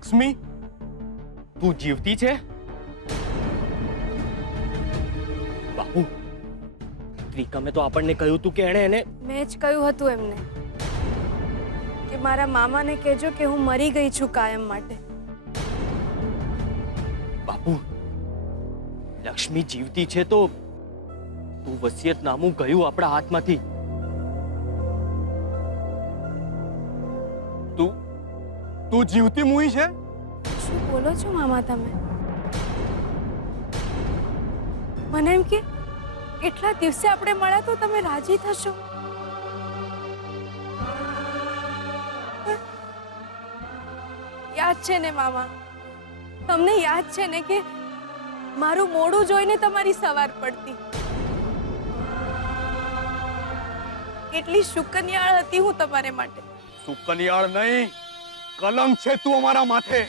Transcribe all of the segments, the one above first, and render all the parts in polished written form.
લક્ષ્મી, તું જીવતી છે? બાપુ, ત્રિકમે તો આપણને કહ્યું તું કે એને મેં જ કહ્યું હતું એમને કે મારા મામાને કહેજો કે હું મરી ગઈ છું કાયમ માટે. બાપુ, લક્ષ્મી જીવતી છે તો તું વસિયતનામું ગયું આપણા હાથમાંથી. તું જીવતી મુઈ છે? શું બોલો છો મામા તમે? મને એમ કે એટલા દિવસે આપણે મળ્યા તો તમે રાજી થશો. યાદ છે ને મામા, તમને યાદ છે ને કે મારું મોઢું જોઈને તમારી સવાર પડતી. કેટલી શુકનિયાળ હતી હું તમારે માટે. સુકન્યાળ નહીં, કલંક છે તું અમારા માથે.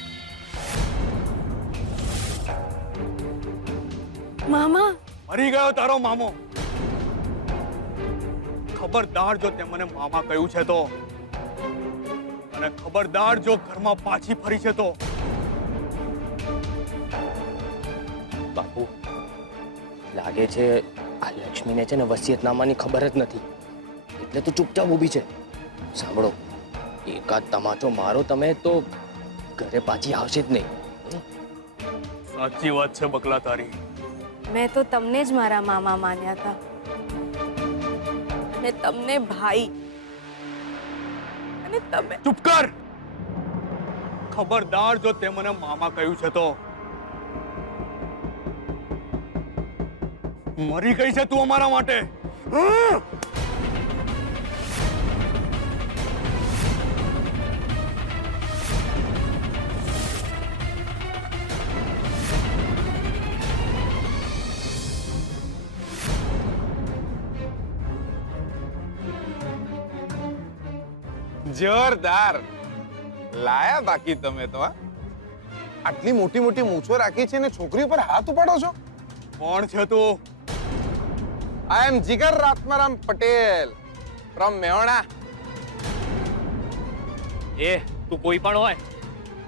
મામા, મરી ગયો તારો મામો. ખબરદાર જો તે મને મામા કહ્યું છે તો, અને ખબરદાર જો ઘરમાં પાછી ફરી છે તો. બાપુ, લાગે છે આ લક્ષ્મીને છે ને વસિયતનામાની ખબર જ નથી, એટલે તો ચૂપચાપ ઊભી છે. સાંભળો, એકાદ તમાચો મારો તમે તો ઘરે પાછી આવશે જ નહીં. સાચી વાત છે બકલા તારી. મેં તો તમને જ મારા મામા માન્યા હતા, અને તમને ભાઈ, અને તમે. ચૂપ કર! ખબરદાર જો તે મને મામા કહ્યું છે તો. મરી ગઈ છે તું અમારા માટે. જોરદાર લાયા બાકી તમે તો. આટલી મોટી મોટી મૂછો રાખી છે ને છોકરી ઉપર હાથ ઉપાડો છો. કોણ છે તું? આઈ એમ જીગર રાતમારામ પટેલ ફ્રોમ મેહોણા. એ તું કોઈ પણ હોય,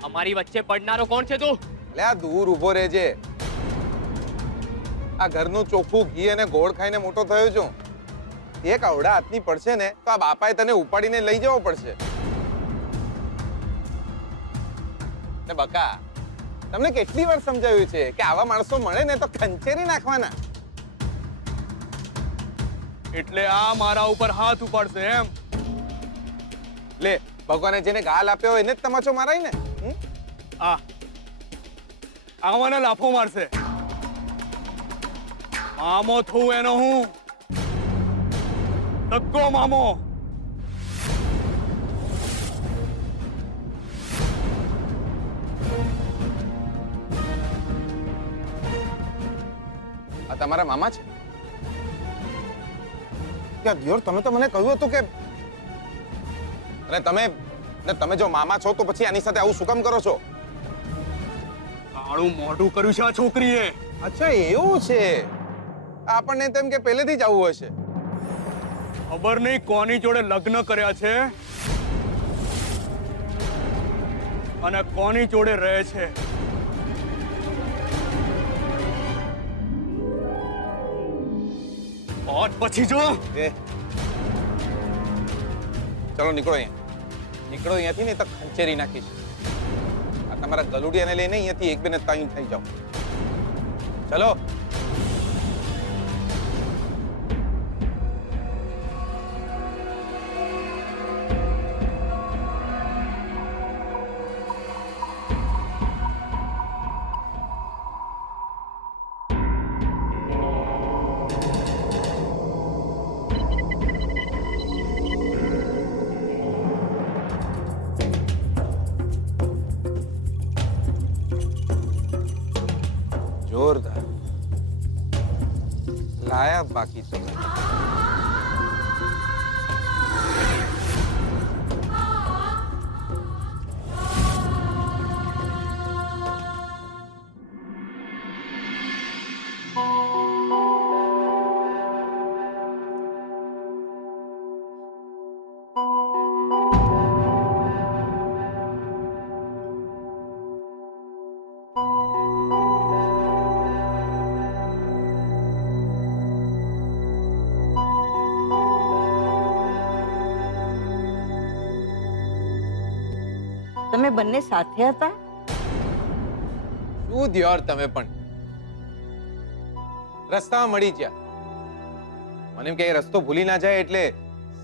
અમારી વચ્ચે પડનારો કોણ છે તું? લે આ દૂર ઉભો રહેજે. આ ઘરનું ચોખ્ખું ઘી અને ગોળ ખાઈને મોટો થયો છું. એક અવડા હાથની પડશે ને તો આ બાપાએ તને ઉપાડીને લઈ જવો પડશે. ને બકા, તમને કેટલી વાર સમજાવ્યું છે કે આવા માણસો મળે ને તો ખંચેરી નાખવાના. એટલે આ મારા ઉપર હાથ ઉપાડશે એમ? લે, ભગવાને જેને ગાલ આપ્યો હોય એને જ તમાચો મારાય ને. આવાને લાફો મારશે. મામો થું એનો હું, સગ્ગો મામો. આ તમારા મામા છે? યાર દિયોર, તમે તો મને કહ્યું હતું કે અને તમે જો મામા છો તો પછી આની સાથે આવું શું કામ કરો છો? કાળું મોઢું કર્યું છે આ છોકરીએ. અચ્છા એવું છે. આપણને તેમ કે પહેલેથી જ આવું હશે. ખબર નહીં કોની જોડે લગ્ન કર્યા છે અને કોની જોડે રહે છે. ઓર પછી જો. ચલો નીકળો અહીંયા. નીકળો અહીંયાથી નહીં તો ખંચેરી નાખીશ. આ તમારા ગલુડિયાને લઈને અહીંયાથી એક બે ને ત્રણ થઈ જાઓ. ચલો. જોરદાર લાયા બાકી તમે. તમે બંને સાથે હતા? શું દિયોર તમે પણ રસ્તામાં મળી ગયા. મને એમ કે એ રસ્તો ભૂલી ના જાય એટલે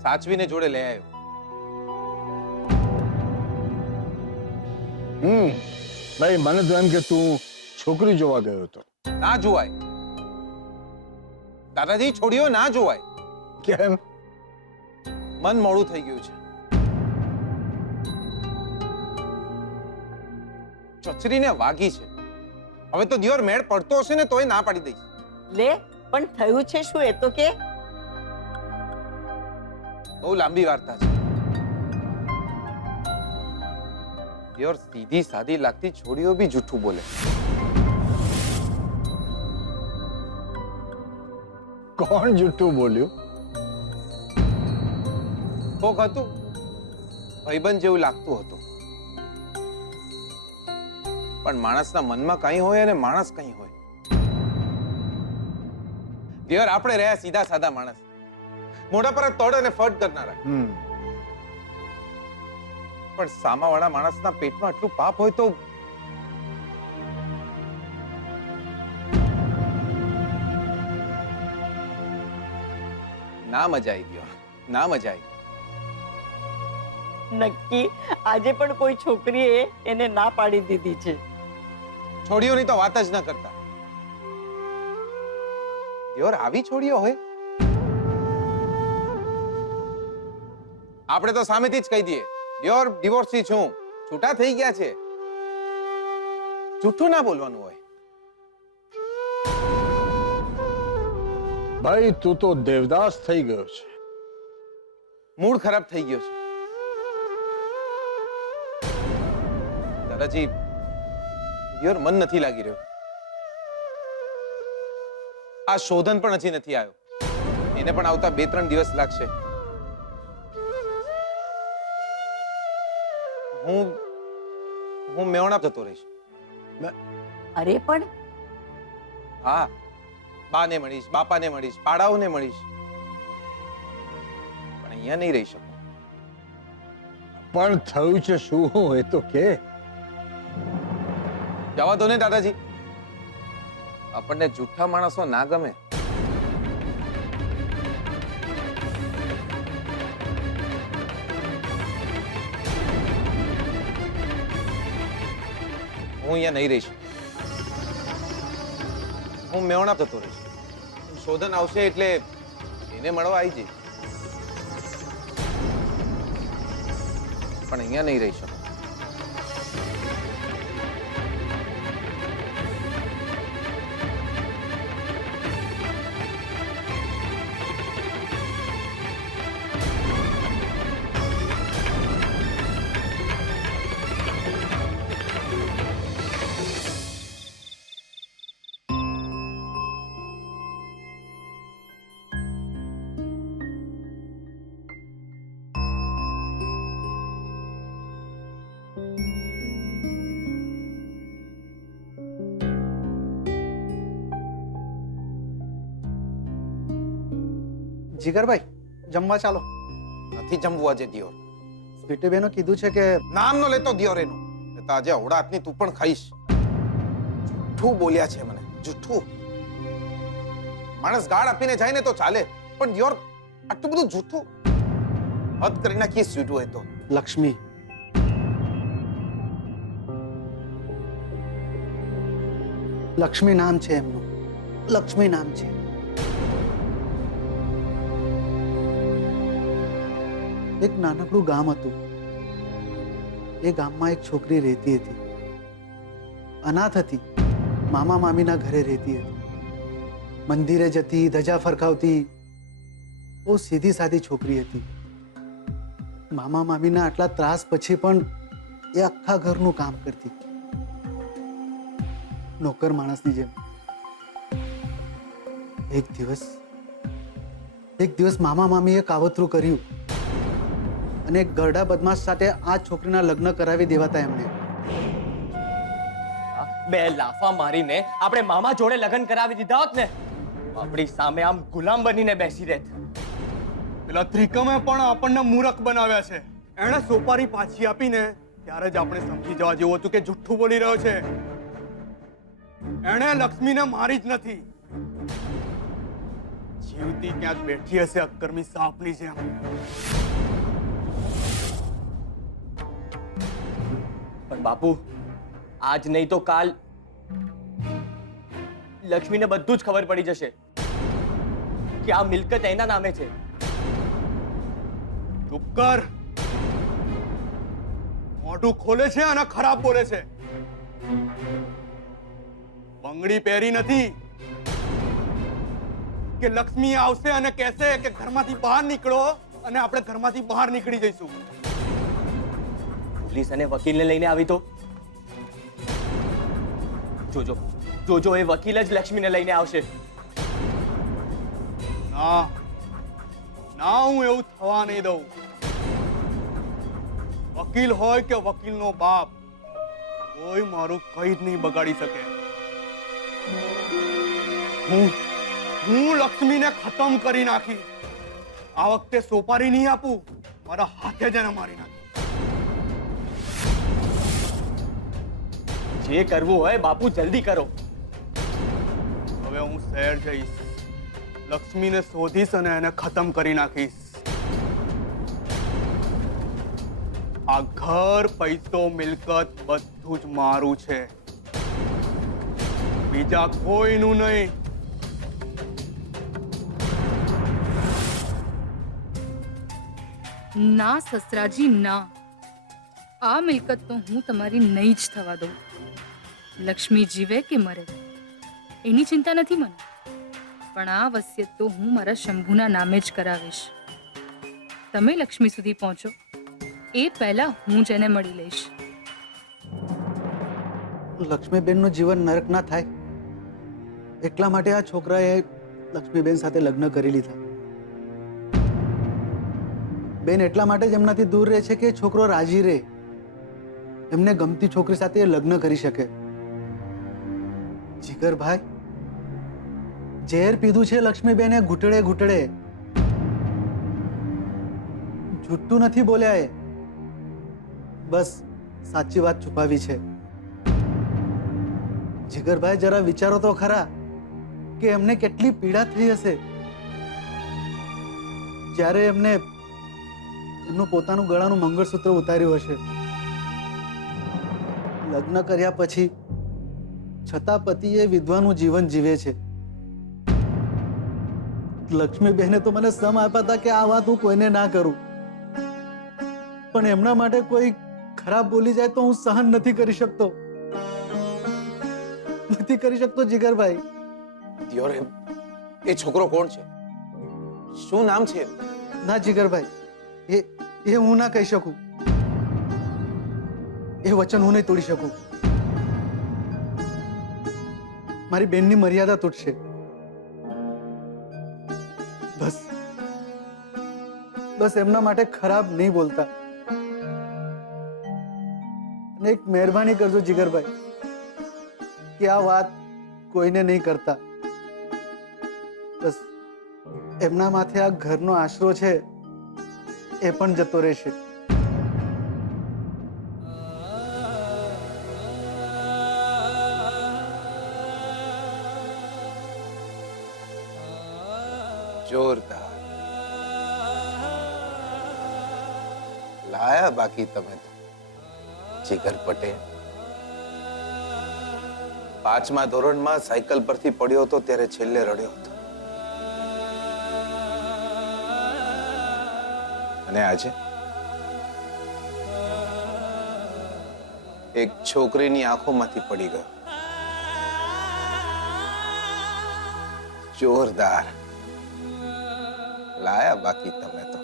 સાચવીને જોડે લઈ આવ્યો. ભાઈ મને તો એમ કે તું છોકરી જોવા ગયો હતો. ના જોવાય દાદાજી, છોડીઓ ના જોવાય. કેમ? મન મોડું થઈ ગયું છે. ચચરીને વાગી છે. હવે તો દિયોર મેળ પડતો હશે ને તોય ના પાડી દઈશ. લે, પણ થયું છે શું એ તો કે? બહુ લાંબી વાર્તા છે. દિયોર સીધી સાદી લાગતી છોડીઓ બી જૂઠું બોલે. કોણ જૂઠું બોલ્યું? કોક હતું, ભાઈબંધ જેવું લાગતું હતું. પણ માણસના મનમાં કંઈ હોય અને માણસ કંઈ હોય. દિયોર આપણે રહ્યા સીધા સાદા માણસ, મોઢા પર તોડ અને ફટ કરનારા. પણ સામાવાળા માણસના પેટમાં આટલું પાપ હોય તો ના મજા આવી. દિયોર ના મજા આવી. નક્કી આજે પણ કોઈ છોકરીએ એને ના પાડી દીધી છે. છોડીઓની તો વાત જ ન કરતા. દિયોર આવી છોડીઓ હોય? આપણે તો સામેથી જ કહી દઈએ, દિયોર ડિવોર્સી છું, છૂટા થઈ ગયા છે. જૂઠું ના બોલવાનું હોય. ભાઈ તું તો દેવદાસ થઈ ગયો છે. મૂડ ખરાબ થઈ ગયો છે. દાદાજી, દિયોર મન નથી લાગી રહ્યો. આ શોધન પણ હજી નથી આવ્યો. એને પણ આવતા 2-3 દિવસ લાગશે. હું મેવણા જતો રહીશ. અરે પણ હા, બાને મળીશ, બાપાને મળીશ, પાડાઓને મળીશ, પણ અહીંયા નહીં રહી શકું. પણ થયું છે શું એ તો કે. જવા દો ને દાદાજી, આપણને જૂઠા માણસો ના ગમે. હું અહીંયા નહીં રહીશ. હું મેવણા જતો રહીશ. શોધન આવશે એટલે એને મળવા આવી જઈશ, પણ અહીંયા નહીં રહી શકું. જીગરભાઈ જમવા ચાલો. નથી જમવું આજે દિયોર. સ્વીટી બેનો કીધું છે કે નામ નો લેતો દિયોર એનું. તો આજે અવડાતની તું પણ ખાઈશ. જૂઠું બોલ્યા છે મને, જૂઠું. માણસ ગાળ આપીને જાય ને તો ચાલે, પણ દિયોર આટલું બધું જૂઠું હદ કરી નાખી. સ્વીટું હોય તો લક્ષ્મી, લક્ષ્મી નામ છે એમનું, લક્ષ્મી નામ છે. એક નાનકડું ગામ હતું. એ ગામમાં એક છોકરી રહેતી હતી. અનાથ હતી. મામા મામીના ઘરે રહેતી હતી. મંદિરે જતી, ધજા ફરકાવતી, બહુ સીધી સાદી છોકરી હતી. મામા મામીના આટલા ત્રાસ પછી પણ એ આખા ઘરનું કામ કરતી, નોકર માણસની જેમ. એક દિવસ મામા મામીએ કાવતરું કર્યું અને એક ગરડા બદમાશ સાથે આ છોકરીના લગ્ન કરાવી દેવાતા એમને. બે લાફા મારીને આપણે મામા જોડે લગ્ન કરાવી દીધા હોત ને, આપણી સામે આમ ગુલામ બનીને બેસી રહેત. પેલા ત્રિકમે પણ આપણને મૂરખ બનાવ્યા છે. એણે સોપારી પાછી આપીને ત્યારે જ આપણે સમજી જવા જેવું હતું કે જુઠ્ઠું બોલી રહ્યો છે. એણે લક્ષ્મીને મારી જ નથી. જીવતી ક્યાંક બેઠી હશે અક્કર્મી સાપની જેમ. પણ બાપુ, આજ નહીં તો કાલ લક્ષ્મીને બધું જ ખબર પડી જશે કે આ મિલકત એના નામે છે. ચૂપ કર. મોઢું ખોલે છે અને ખરાબ બોલે છે. બંગડી પહેરી નથી કે લક્ષ્મી આવશે અને કહેશે કે ઘરમાંથી બહાર નીકળો અને આપણે ઘરમાંથી બહાર નીકળી જઈશું. પોલીસ અને વકીલને લઈને આવી તો જોજો જોજો, એ વકીલ જ લક્ષ્મીને લઈને આવશે. ના ના, હું એવું થવા નહીં દઉં. વકીલ હોય કે વકીલનો બાપ, કોઈ મારું કઈ જ નહીં બગાડી શકે. હું લક્ષ્મીને ખતમ કરી નાખી. આ વખતે સોપારી નહીં આપું, મારા હાથે જ એને મારી નાખી. જે કરવું હોય બાપુ જલ્દી કરો. હવે હું શહેર જઈશ, લક્ષ્મીને શોધીશ અને એને ખતમ કરી નાખીશ. આ ઘર, પૈસો, મિલકત બધું જ મારું છે, બીજા કોઈનું નહીં. ના સસરાજી ના, આ મિલકત તો હું તમારી નહીં જ થવા દઉં. લક્ષ્મી જીવે કે મરે એની ચિંતા નથી મને, પણ આ વસિયત તો હું મારા શંભુના નામે જ કરાવીશ. તમે લક્ષ્મી સુધી પહોંચો એ પહેલા હું જ એને મળી લઈશ. લક્ષ્મીબેનનું જીવન નરક ના થાય એટલા માટે આ છોકરાએ લક્ષ્મીબેન સાથે લગ્ન કરી લીધા. બેન એટલા માટે જ એમનાથી દૂર રહે છે કે છોકરો રાજી રહે, એમને ગમતી છોકરી સાથે લગ્ન કરી શકે. જીગરભાઈ, ઝેર પીધું છે લક્ષ્મીબેને ઘૂંટડે ઘૂંટડે. જુઠ્ઠું નથી બોલ્યા એ, બસ સાચી વાત છુપાવી છે. જીગરભાઈ, જરા વિચારો તો ખરા કે એમને કેટલી પીડા થઈ હશે જ્યારે એમને એમનું પોતાનું ગળાનું મંગળસૂત્ર ઉતાર્યું હશે. લગ્ન કર્યા પછી છતાં પતિએ વિધવાનું જીવન જીવે છે. લક્ષ્મીબેને તો મને સમ આપ્યા હતા કે આ વાત હું કોઈને ના કરું, પણ એમના માટે કોઈ ખરાબ બોલી જાય તો હું સહન નથી કરી શકતો. નથી કરી શકતો જીગરભાઈ. દિયોર, એ છોકરો કોણ છે? શું નામ છે? ના જીગરભાઈ, એ હું ના કહી શકું. એ વચન હું નહીં તોડી શકું. મારી બેનની મર્યાદા તૂટશે. બસ એમના માટે ખરાબ નહીં બોલતા. અને એક મહેરબાની કરજો જીગરભાઈ કે આ વાત કોઈને નહીં કરતા. બસ એમના માથે આ ઘરનો આશરો છે એ પણ જતો રહેશે. જોરદાર લાયા બાકી તમે તો જીગર પટેલ. 5મા ધોરણમાં સાયકલ પરથી પડ્યો હતો ત્યારે છેલ્લે રડ્યો હતો, અને આજે એક છોકરીની આંખોમાંથી પડી ગયો. જોરદાર લાયા બાકી તમે તો.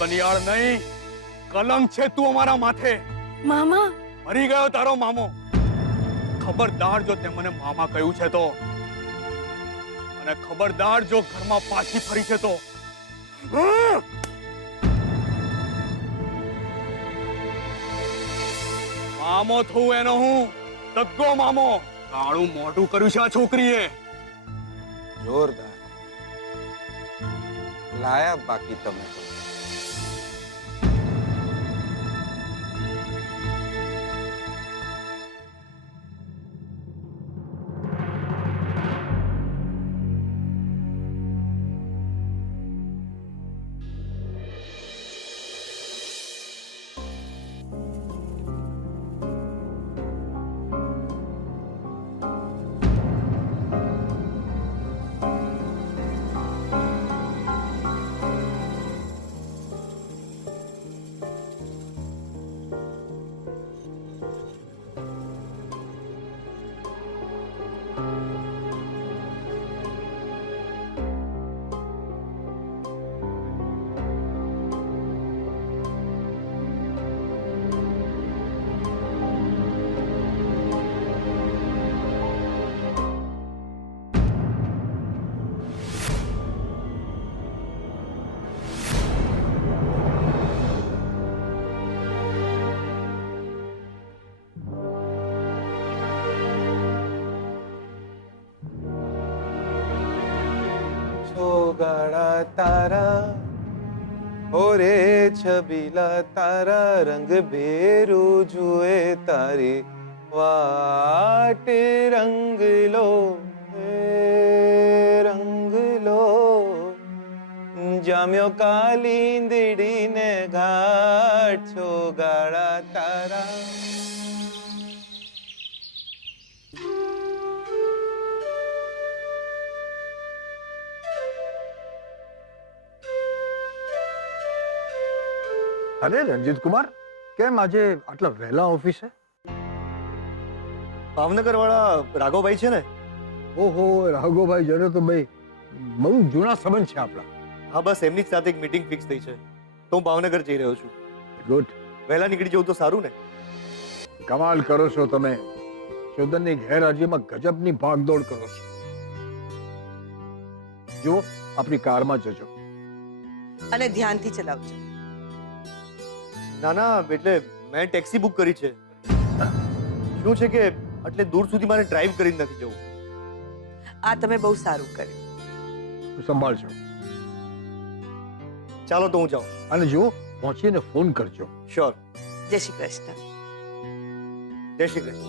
કનિયાળ નહીં, કલંક છે તું અમારા માથે. મામા, મરી ગયો તારો મામો. ખબરદાર જો તે મને મામા કહ્યું છે તો, અને ખબરદાર જો ઘરમાં પાછી ફરી છે તો. મામો થયું એનો હું, તગ્ગો મામો. કાળું મોઢું કર્યું છે આ છોકરીએ. જોરદાર લાયા બાકી તમે તો. ગાળા તારા ઓરે છબીલા તારા રંગ ભેરું જુએ તારી વાટ રંગ લો જામ્યો કાલિંદડી ને ઘાટ છો ગાળા તારા. અરે રંજીત કુમાર, કેમ આજે આટલા વહેલા ઓફિસે? ભાવનગર વાળા રાઘવભાઈ છે ને? ઓહો, રાઘવભાઈ જોડે તો ભાઈ બહુ જૂના સંબંધ છે આપણા. હા, બસ એમની જ સાથે એક મીટિંગ ફિક્સ થઈ છે, તો હું ભાવનગર જઈ રહ્યો છું. ગુડ. વહેલા નીકળી જવું તો સારું ને? કમાલ કરો છો તમે. ચોદનની ગેરહાજરીમાં ગજબની ભાગદોડ કરો છો. જો આપણી કારમાં જજો અને ધ્યાનથી ચલાવજો. ના ના, એટલે મેં ટેક્સી બુક કરી છે. શું છે કે એટલે દૂર સુધી મારે ડ્રાઈવ કરીને નથી જવું. આ તમે બહુ સારું કર્યું. સંભાળજો. ચાલો તો હું જાઉં. અને જો પહોંચીને ફોન કરજો. શ્યોર. જય શ્રી કૃષ્ણ. જય શ્રી કૃષ્ણ.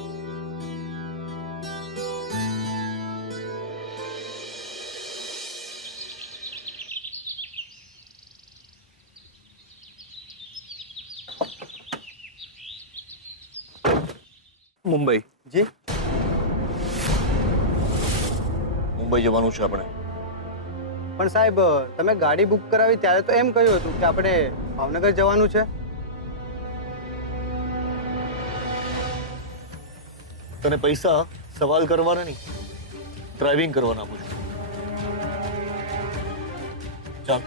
મુંબઈ. જી. મુંબઈ જવાનું છે આપણે. પણ સાહેબ, તમે ગાડી બુક કરાવી ત્યારે તો એમ કહ્યું હતું કે આપણે ભાવનગર જવાનું છે. તને પૈસા સવાલ કરવાના નહીં, ડ્રાઇવિંગ કરવાના આપું છું. ચાલ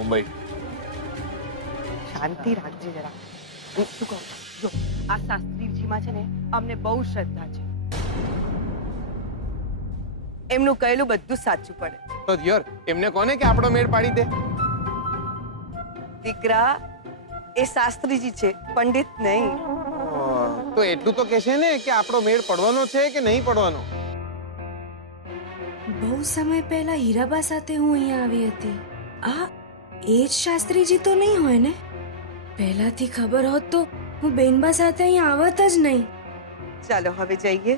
મુંબઈ. શાંતિ રાખજે જરા. હું શું કહું, જો આ શાસ્ત્રીજીમાં છે ને અમને બહુ શ્રદ્ધા છે. એમનું કહેલું બધું સાચું પડે. તો યાર એમને કોને કે આપણો મેળ પાડી દે. દીકરા, એ શાસ્ત્રીજી છે, પંડિત નહીં. તો એટલું તો કહેશે ને કે આપણો મેળ પડવાનો છે કે નહીં પડવાનો. બહુ સમય પહેલા હીરાબા સાથે હું અહીંયા આવી હતી. આ એ જ શાસ્ત્રીજી તો નહીં હોય ને? પહેલાથી ખબર હોત તો હું બેનબા સાથે અહીંયા આવત જ નહીં. ચાલો હવે જઈએ.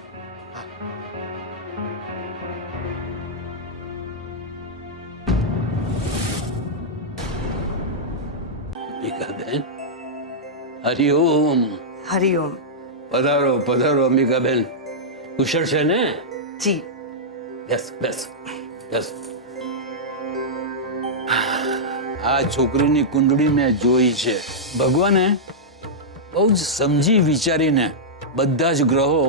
અંબિકાબેન, હરિઓમ. હરિઓમ. પધારો પધારો અંબિકાબેન. કુશળ છે ને? જી. બેસ બેસ બેસ. આ છોકરીની કુંડળી મેં જોઈ છે. ભગવાને બહુ જ સમજી વિચારીને બધા જ ગ્રહો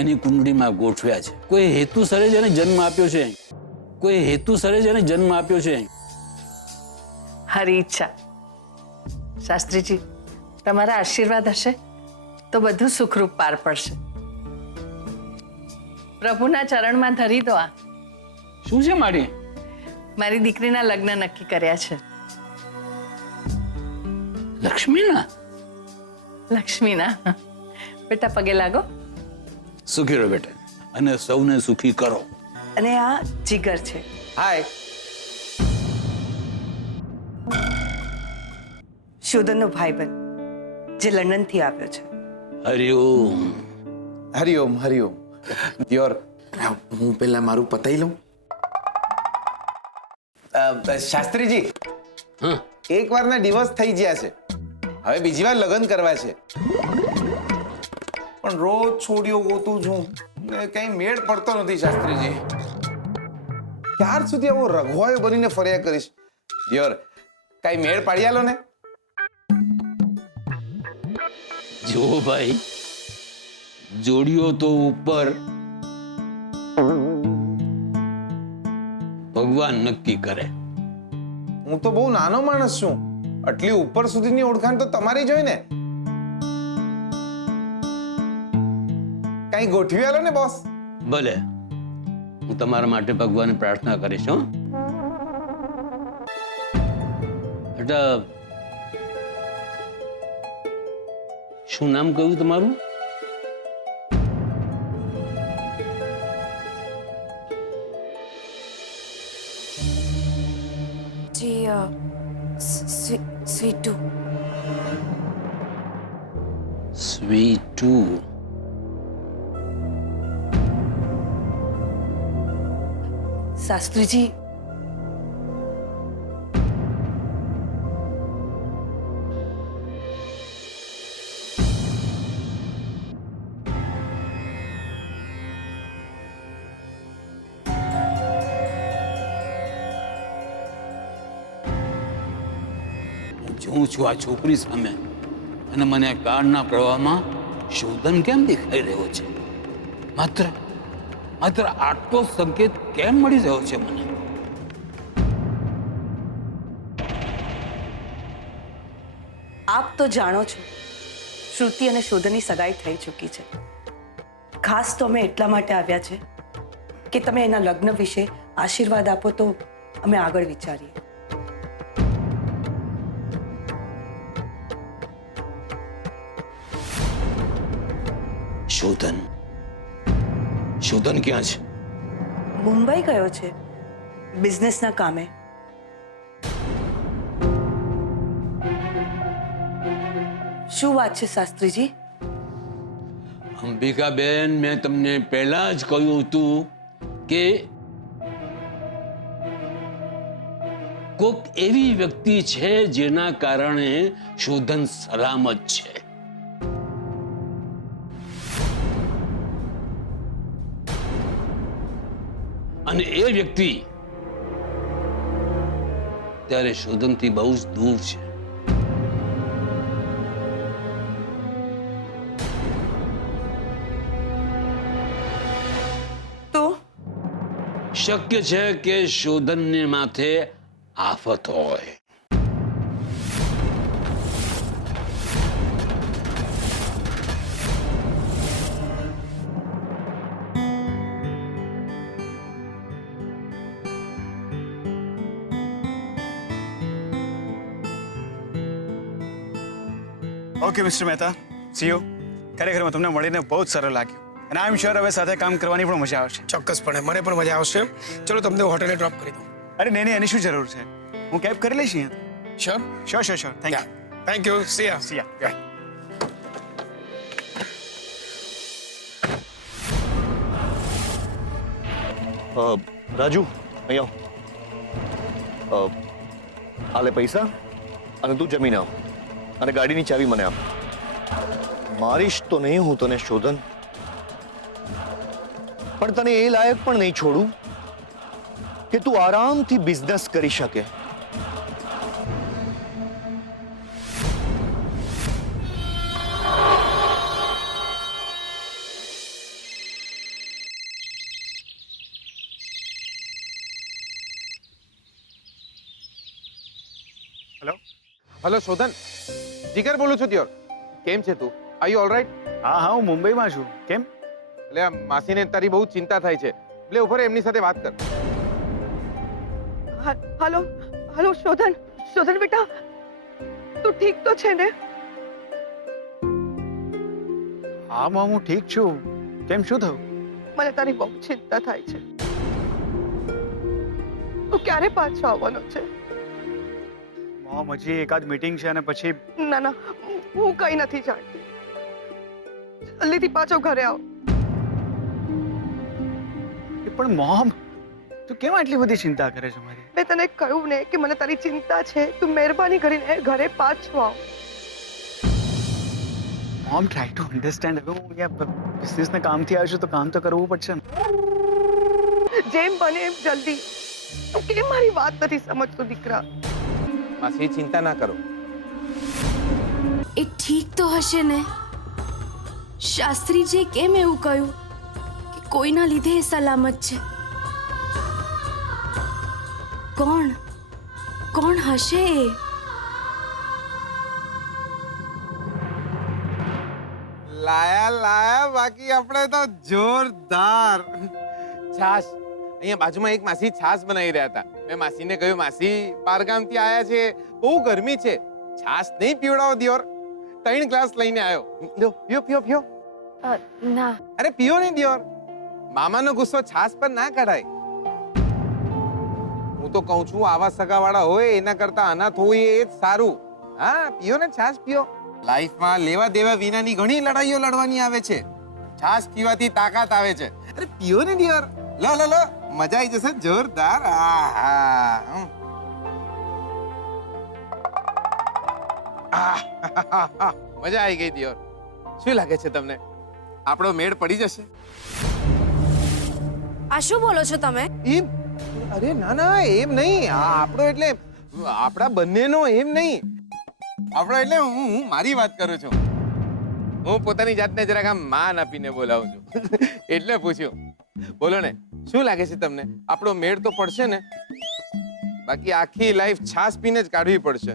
એની કુંડળીમાં ગોઠવ્યા છે. કોઈ હેતુસરે જ એને જન્મ આપ્યો છે. કોઈ હેતુસરે જ એને જન્મ આપ્યો છે. હરી ઈચ્છા. શાસ્ત્રીજી, તમારા આશીર્વાદ હશે તો બધું સુખરૂપ પાર પડશે. પ્રભુના ચરણમાં ધરી દો. આ શું છે મારી? મારી દીકરીના લગ્ન નક્કી કર્યા છે. લક્ષ્મીના? લક્ષ્મીના. બેટા પગે લાગો. સુખી રહો બેટા, અને સૌને સુખી કરો. અને આ જીગર છે. હાય. શોધનનો ભાઈબંધ જે લંડનથી આવ્યો છે. હરિઓમ. હરિઓમ હરિઓમ. દિયોર, હું પહેલા મારું પતાઈ લઉં. શાસ્ત્રીજી, હા, એક વારના ડિવોર્સ થઈ ગયા છે, હવે બીજી વાર લગ્ન કરવા છે. પણ રોજ છોડીઓ ગોતું છું ને કઈ મેળ પડતો નથી. શાસ્ત્રીજી, ક્યાર સુધી આવો રઘવાયો બનીને ફર્યા કરીશ? દિયોર, કઈ મેળ પાડી આલો ને. જો ભાઈ, જોડીઓ તો ઉપર ભગવાન નક્કી કરે. હું તો બહુ નાનો માણસ છું, આટલી ઉપર સુધીની ઓળખાણ તો તમારી જ હોય ને. કઈ ગોઠવી આલો ને બોસ. ભલે, હું તમારા માટે ભગવાનને પ્રાર્થના કરીશ. હો બેટા, શું નામ કહ્યું તમારું? જી સ્વીટુ. સ્વીટુ. શાસ્ત્રીજી, જોઉં છું આ છોકરી સામે અને મને કાળના પ્રવાહમાં શોધન કેમ દેખાઈ રહ્યો છે? માત્ર આટલો સંકેત કેમ મળી રહ્યો છે મને? આપ તો જાણો છો શ્રુતિ અને શોધનની સગાઈ થઈ ચૂકી છે. ખાસ તો અમે એટલા માટે આવ્યા છે કે તમે એના લગ્ન વિશે આશીર્વાદ આપો તો અમે આગળ વિચારીએ. શોધન ક્યાં છે? મુંબઈ ગયો છે બિઝનેસના કામે. શું વાત છે શાસ્ત્રીજી? અંબિકાબેન, મેં તમને પહેલા જ કહ્યું હતું કે કોક એવી વ્યક્તિ છે જેના કારણે શોધન સલામત છે. અને એ વ્યક્તિ ત્યારે શોધનથી બહુ જ દૂર છે. તો શક્ય છે કે શોધનને માથે આફત હોય. Okay mister Mehta, C you. ખરેખર તમને મળીને બહુ જ સરળ લાગ્યું અને આઈ એમ શ્યોર હવે સાથે કામ કરવાની પણ મજા આવશે. ચોક્કસપણે, મને પણ મજા આવશે. ચલો તમને હોટેલે ડ્રોપ કરી દઉં. અરે નહીં નહીં, એની શું જરૂર છે? હું કેબ કરી લઈશ અહીંયા. Sure. Sure sure sure. Thank you. Thank you. See ya. See ya. Raju, અહીંયા આવ. આલે પૈસા અને તું જમીને આવ અને ગાડીની ચાવી મને આપ. મારીશ તો નહીં હું તને શોધન, પણ તને એ લાયક પણ નહીં છોડું કે તું આરામથી બિઝનેસ કરી શકે. હેલો શોધન, જીગર બોલું છું. દિયોર, કેમ છે તું? Are you alright? હા હા, હું મુંબઈમાં છું. કેમ? એટલે આ માસીને તારી બહુ ચિંતા થાય છે, એટલે ઉપર એમની સાથે વાત કર. Hello hello શોધન. શોધન બેટા, તું ઠીક તો છે ને? હા માં, હું ઠીક છું. કેમ, શું થયું? મને તારી બહુ ચિંતા થાય છે. તું ક્યારે પાછો આવવાનો છે? મોમ હજી એકાદ મીટિંગ છે અને પછી ના ના, હું કઈ નથી જાણતી. જલ્દીથી પાછો ઘરે આવો. પણ મોમ તું કેમ આટલી બધી ચિંતા કરે છે મારી? મેં તને કહ્યું ને કે મને તારી ચિંતા છે. તું મહેરબાની કરીને ઘરે પાછો આવ. Mom try to understand. હવે હું અહીંયા બિઝનેસના કામથી આવ્યો છું તો કામ તો કરવું પડશે ને. જેમ બને એમ જલ્દી. તું કેમ મારી વાત નથી સમજતો દીકરા? માસી ચિંતા ના કરો. એ ઠીક તો હશે ને? શાસ્ત્રીજીએ કેમ એવું કહ્યું કે કોઈના લીધે એ સલામત છે? કોણ હશે એ? લાયા બાકી આપણે તો જોરદાર છાશ. અહીંયા બાજુમાં એક માસી છાશ બનાવી રહ્યા હતા. મેં માસીને કહ્યું, માસી બારગામથી આયા છે, બહુ ગરમી છે, છાશ નહીં પીવડાવો દિયોર. 3 ગ્લાસ લઈને આવ્યો. લ્યો પીઓ પીઓ. ના. અરે પીઓ ને દિયોર. મામાનો ગુસ્સો છાશ પર ના કઢાય. હું તો કહું છું આવા સગાવાળા હોય એના કરતા અનાથ હોય એ જ સારું. હા પીઓ ને છાશ પીઓ. લાઈફમાં લેવા દેવા વિનાની ઘણી લડાઈઓ લડવાની આવે છે. છાશ પીવાથી તાકાત આવે છે. અરે પીઓ ને દિયોર. લો લો લો, મજા આવી જશે જોરદાર. આહા. મજા આવી ગઈ દિયોર. શું લાગે છે તમને આપણો મેળ પડી જશે? આ શું બોલો છો તમે? એમ? અરે ના ના એમ નહીં. આપણો એટલે આપણા બંનેનો એમ નહીં. આપણો એટલે હું મારી વાત કરું છું. હું પોતાની જાતને જરાક આમ માન આપીને બોલાવું છું. એટલે પૂછ્યું. બોલો ને, શું લાગે છે તમને આપણો મેળ તો પડશે ને? બાકી આખી લાઈફ છાશ પીને જ કાઢવી પડશે.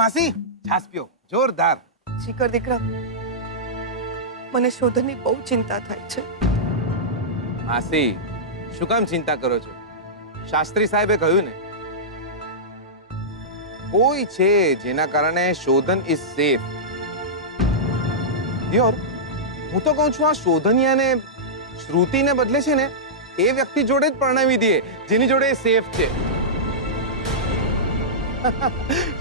માસી છાશ પીઓ જોરદાર. જીકર દીકરા, મને શોધનની બહુ ચિંતા થાય છે. માસી શું કામ ચિંતા કરો છો? શાસ્ત્રી સાહેબે કહ્યું ને, કોઈ છે જેના કારણે શોધન ઇઝ સેફ. દિયોર, હું તો કહું છું આ શોધનિયાને શ્રુતિને બદલે છે ને એ વ્યક્તિ જોડે જ પરણાવી દઈએ જેની જોડે એ સેફ છે.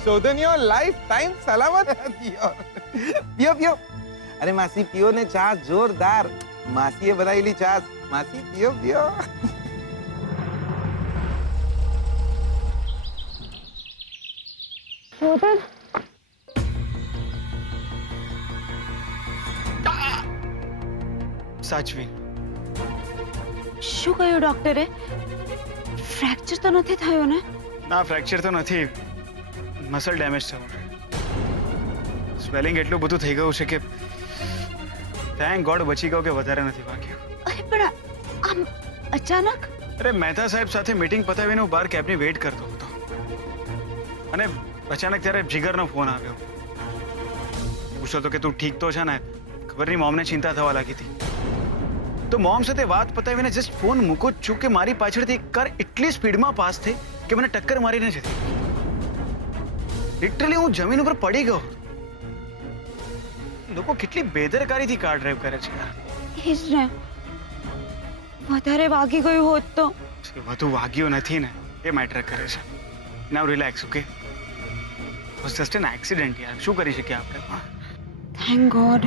શોધનિયો લાઈફ ટાઈમ સલામત. દિયોર પીઓ પીઓ. અરે માસી પીઓ ને ચા જોરદાર. માસીએ બનાવેલી ચા. માસી પીઓ પીઓ. શોધન, સાચવી. શું કહ્યું ડોક્ટરે? ફ્રેક્ચર તો નથી થયો ને? ના, ફ્રેક્ચર તો નથી, મસલ ડેમેજ થયું છે. સ્વેલિંગ એટલું બધું થઈ ગયું છે કે થેન્ક ગોડ બચી ગયો કે વધારે નથી વાગ્યું. અરે પણ આમ અચાનક? અરે મહેતા સાહેબ સાથે મીટિંગ પતાવીને હું બહાર કેબની વેઇટ કરતો હતો અને અચાનક ત્યારે જીગરનો ફોન આવ્યો. પૂછતો હતો કે તું ઠીક તો છે ને? ખબર નહીં, મોમને ચિંતા થવા લાગી હતી. તો મોમ સાથે વાત પતાવીને જસ્ટ ફોન મૂકો જ છું કે મારી પાછળથી એક કાર એટલી સ્પીડમાં પાસ થઈ કે મને ટક્કર મારીને જતી. લિટરલી હું જમીન ઉપર પડી ગયો. લોકો કેટલી બેદરકારીથી કાર ડ્રાઈવ કરે છે. એ જ ને, વધારે વાગી ગયું હોત તો? વધુ વાગ્યું નથી ને, એ મેટર કરે છે. Now relax, okay? Was just an accident યાર. શું કરી શકીએ આપણે? Thank God.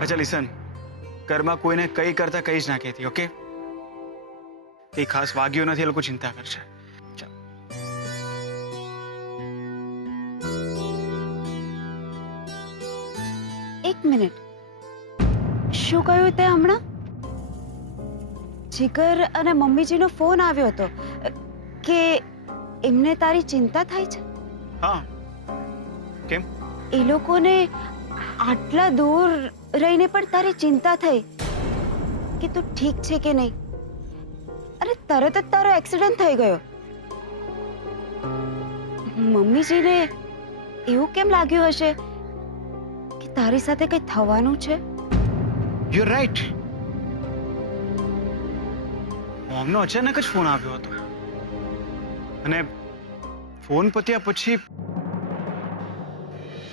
અચ્છા લિસન, ઘરમાં કોઈને કઈ કરતા કઈ જ ના કહેતી, ઓકે? એ ખાસ વાગ્યું નથી, એ લોકો ચિંતા કરશે. એક મિનિટ, શું કહ્યું તે હમણાં? જીગર અને મમ્મીજીનો ફોન આવ્યો હતો કે એમને તારી ચિંતા થાય છે? હા. કેમ? એ લોકોને આટલા દૂર રહીને પણ તારી ચિંતા થઈ કે તું ઠીક છે કે નહીં, અને તરત જ તારો એક્સિડન્ટ થઈ ગયો. મમ્મીજીને એવું કેમ લાગ્યું હશે કે તારી સાથે કંઈ થવાનું છે? You are right. મોમનો અચાનક જ ફોન આવ્યો હતો અને ફોન પત્યા પછી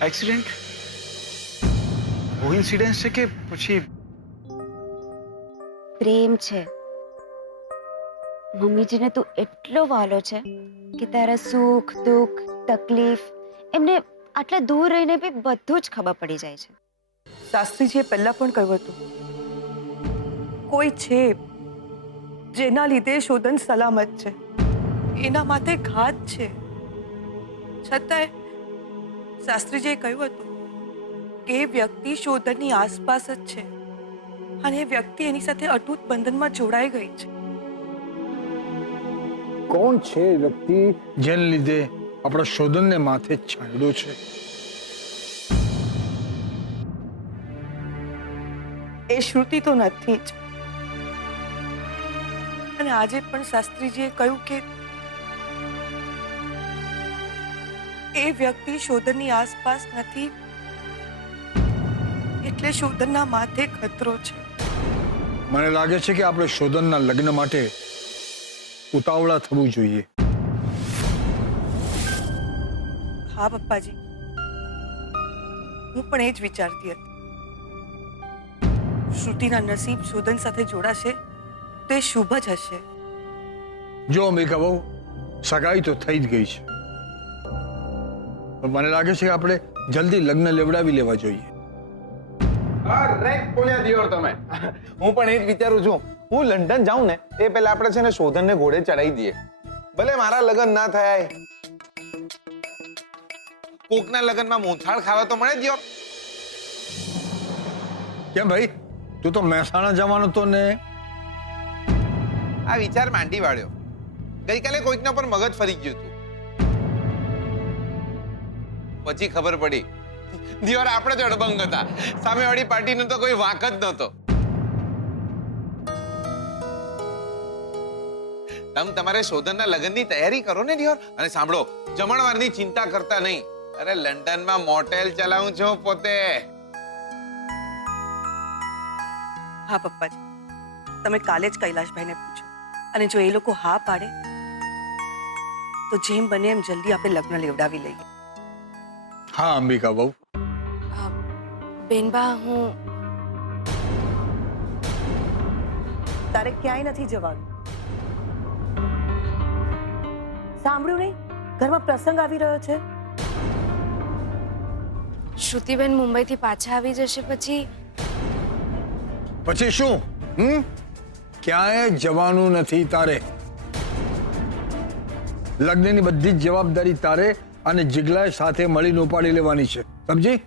એક્સિડન્ટ. કોઇન્સિડન્સ છે કે પછી પ્રેમ છે. મમ્મીજીને તું એટલો વાલો છે કે તારા સુખ દુઃખ તકલીફ એમને આટલા દૂર રહીને બી બધું જ ખબર પડી જાય છે. શાસ્ત્રીજીએ પહેલા પણ કહ્યું હતું, કોઈ છે જેના લીધે શોધન સલામત છે, એના માથે ઘાત છે. છતાંય શાસ્ત્રીજીએ કહ્યું હતું કે એ વ્યક્તિ શોધનની આસપાસ જ છે અને એ વ્યક્તિ એની સાથે અતૂટ બંધનમાં જોડાઈ ગઈ છે. કોણ છે એ વ્યક્તિ જેને લીધે આપણા શોધનને માથે છાંયડો છે? એ શ્રુતિ તો નથી જ. અને આજે પણ શાસ્ત્રીજીએ કહ્યું કે એ વ્યક્તિ શોધનની આસપાસ નથી, એટલે શોધનના માથે ખતરો છે. મને લાગે છે કે આપણે શોધનના લગ્ન માટે ઉતાવળા થવું જોઈએ. હા પપ્પાજી, હું પણ એ જ વિચારતી હતી. શ્રુતિના નસીબ શોધન સાથે જોડાશે તો એ શુભ જ હશે. જો અંબિકા બહુ સગાઈ તો થઈ જ ગઈ છે, પણ મને લાગે છે કે આપણે જલ્દી લગ્ન લેવડાવી લેવા જોઈએ. કરેક્ટ બોલ્યા દિયોર તમે. હું પણ એ જ વિચારું છું. હું લંડન જાઉં ને એ પહેલા આપણે છે ને શોધનને ઘોડે ચડાવી દઈએ. ભલે મારા લગ્ન ના થયા, કોકના લગ્નમાં મોથાળ ખાવા તો મળે દિયોર. કેમ ભાઈ, તું તો મહેસાણા જવાનો તો ને? આ વિચાર માંડી વાળ્યો. ગઈકાલે કોઈકના પર મગજ ફરી ગયું હતું, પછી ખબર પડી દિયોર આપણે જ અડબંગ હતા. સામેવાળી પાર્ટીનો તો કોઈ વાંક જ નહોતો. તમે તમારે શોધનના લગ્નની તૈયારી કરો ને દિયોર. અને સાંભળો, જમણવારની ચિંતા કરતા નહીં. અરે લંડનમાં મોટેલ ચલાવું છું પોતે. હા પપ્પાજી, તમે કાલે જ કૈલાશભાઈને પૂછો, અને જો એ લોકો હા પાડે તો જેમ બને એમ જલ્દી આપણે લગ્ન લેવડાવી લઈએ. હા અંબિકા બહુ. બેનબા, હું તારે ક્યાંય નથી જવાનું. સાંભળ્યું નહીં? ઘરમાં પ્રસંગ આવી રહ્યો છે. શ્રુતિબેન મુંબઈથી પાછા આવી જશે પછી પછી શું? ક્યાંય જવાનું નથી તારે. લગ્નની બધી જ જવાબદારી તારે અને જિગલાએ સાથે મળીને ઉપાડી લેવાની છે, સમજી?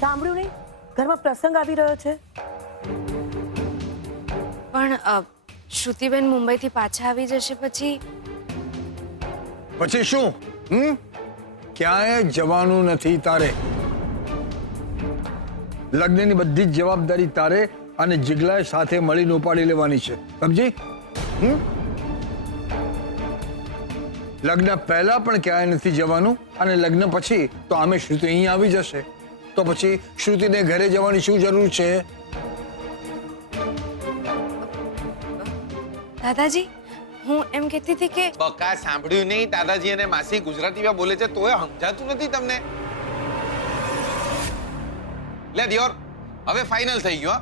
સાંભળ્યું નહીં? ઘરમાં પ્રસંગ આવી રહ્યો છે. પણ શ્રુતિબેન મુંબઈથી પાછા આવી જશે પછી પછી શું? ક્યાંય જવાનું નથી તારે. લગ્નની બધી જ જવાબદારી તારે અને જિગલાએ સાથે મળીને ઉપાડી લેવાની છે, સમજી? લગ્ન પહેલા પણ ક્યાંય નથી જવાનું, અને લગ્ન પછી તો આમે શ્રુતિ અહીં આવી જશે, તો પછી શ્રુતિને ઘરે જવાની શું જરૂર છે? દાદાજી, હું એમ કહેતી હતી કે બકા સાંભળ્યું નહીં? દાદાજી અને માસી ગુજરાતીમાં બોલે છે તોય સમજાતું નથી તમને? લે દિયોર, હવે ફાઇનલ થઈ ગયો.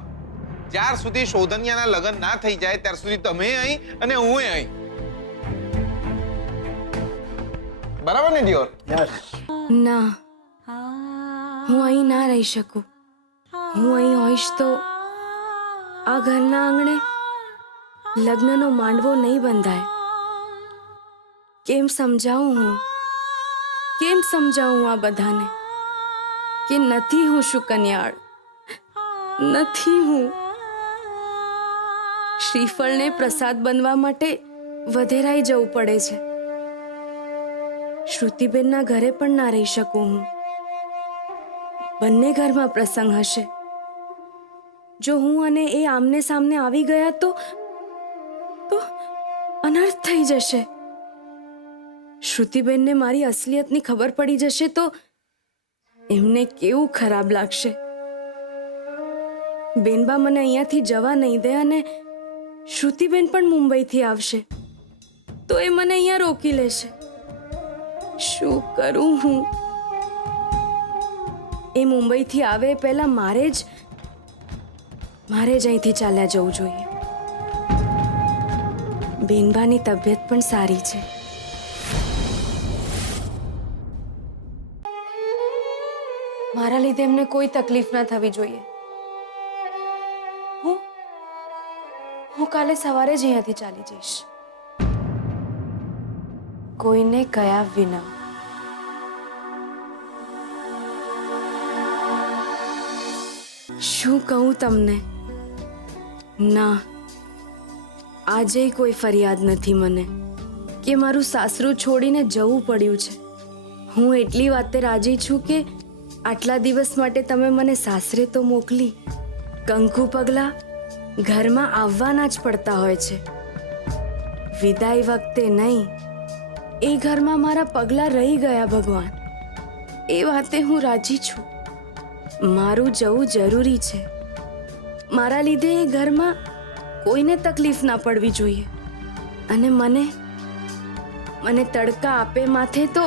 જ્યાર સુધી શોધનિયાના લગ્ન ના થઈ જાય ત્યાર સુધી તમે અહીં અને હું અહીં. બરાબર ને દિયોર? ના, હું અહીં ના રહી શકું. હું અહીં હોઈશ તો આ ઘરના આંગણે લગ્નનો માંડવો નહીં બંધાય. કેમ સમજાવું હું? કેમ સમજાવું આ બધાને કે નથી હું શુકન્યાળ, નથી હું. શ્રીફળને પ્રસાદ બનવા માટે વધેરાઈ જવું પડે છે. શ્રુતિબેનના ઘરે પણ ના રહી શકું હું. બંને ઘરમાં પ્રસંગ હશે. જો હું અને એ આમને સામને આવી ગયા તો અનર્થ થઈ જશે. શ્રુતિબેનને મારી અસલિયતની ખબર પડી જશે તો એમને કેવું ખરાબ લાગશે. બેનબા મને અહીંયાથી જવા નહીં દે અને શ્રુતિબેન પણ મુંબઈથી આવશે તો એ મને અહીંયા રોકી લેશે. શું કરું હું? એ મુંબઈથી આવે એ પહેલા મારે જ અહીંથી ચાલ્યા જવું જોઈએ. બેનબાની તબિયત પણ સારી છે. મારા લીધે એમને કોઈ તકલીફ ના થવી જોઈએ. હું કાલે સવારે જ અહીંયાથી ચાલી જઈશ, કોઈને કયા વિના. શું કહું તમને? ના, આજે કોઈ ફરિયાદ નથી મને કે મારું સાસરું છોડીને જવું પડ્યું છે. હું એટલી વાતે રાજી છું કે આટલા દિવસ માટે તમે મને સાસરે તો મોકલી, કંકુ પગલા ઘરમાં આવવાના જ પડતા હોય છે. વિદાય વખતે નહીં, એ ઘરમાં મારા પગલા રહી ગયા ભગવાન, એ વાતે હું રાજી છું. મારું જવું જરૂરી છે. મારા લીધે એ ઘરમાં કોઈને તકલીફ ના પડવી જોઈએ. અને મને તડકા આપે માથે તો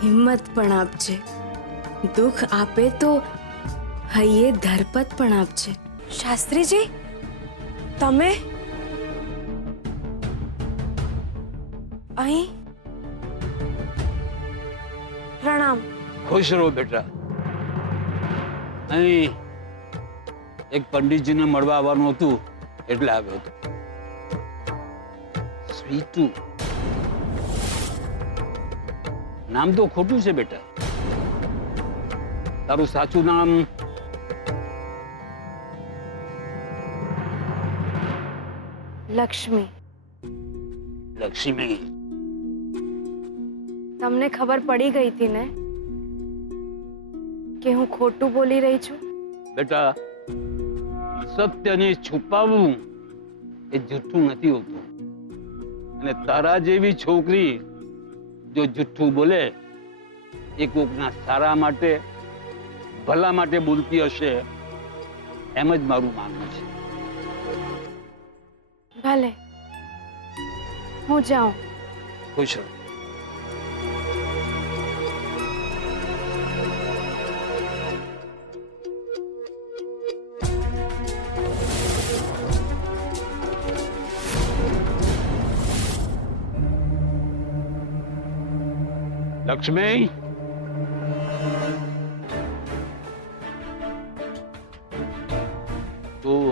હિંમત પણ આપજે, દુઃખ આપે તો હૈયે ધરપત પણ આપજે. શાસ્ત્રીજી, તમે અહીં? પ્રણામ. ખુશ રહો બેટા. અહીં એક પંડિતજીને મળવા આવવાનું હતું એટલે આવ્યો હતો. સ્વીટુ નામ તો ખોટું છે બેટા. તારું સાચું નામ લક્ષ્મી. લક્ષ્મી. તમને ખબર પડી ગઈ હતી ને કે હું ખોટું બોલી રહી છું? બેટા, સત્યને છુપાવવું એ જૂઠું નથી હોતું. અને તારા જેવી છોકરી જો જૂઠું બોલે એ કોકના સારા માટે, ભલા માટે બોલતી હશે, એમ જ મારું માનવું છે. ભલે, હું જાઉં. ખુશ રહો. લક્ષ્મી, તું